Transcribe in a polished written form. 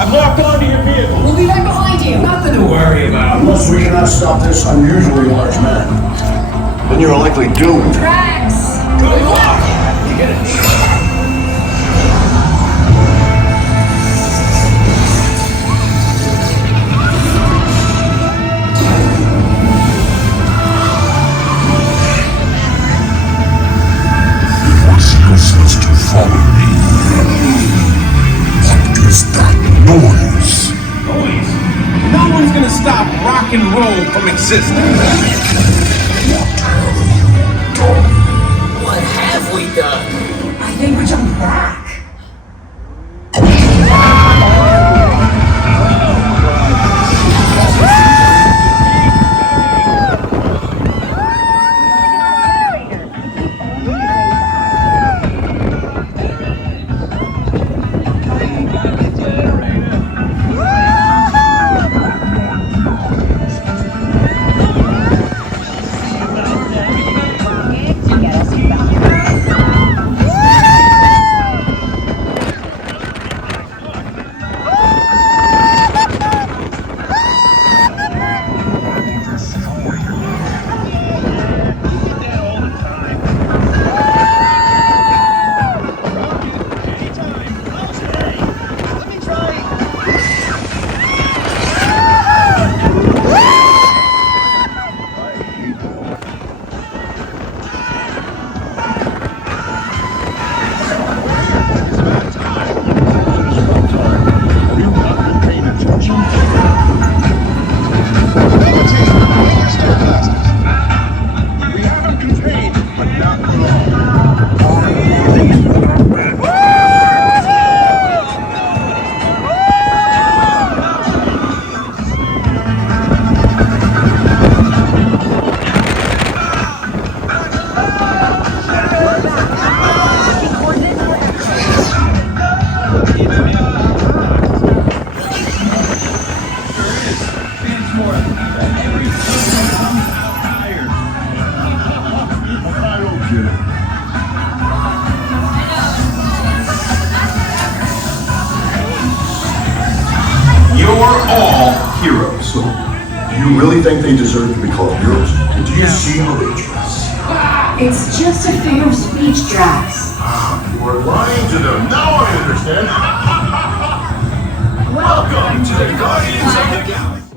I've locked onto your vehicle. We'll be right behind you. Nothing to worry about. Unless we cannot stop this unusually large man, then you're likely doomed. Drax! Good luck! You're gonna need it. Useless to follow me. What is that noise? Noise? No one's gonna stop rock and roll from existing. What have we done? I think we jumped back. You're all heroes. You really think they deserve to be called heroes? Did you see how they dress? It's just a figure of speech, Drax. You were lying to them. Now I understand. Welcome to the Guardians of the Galaxy.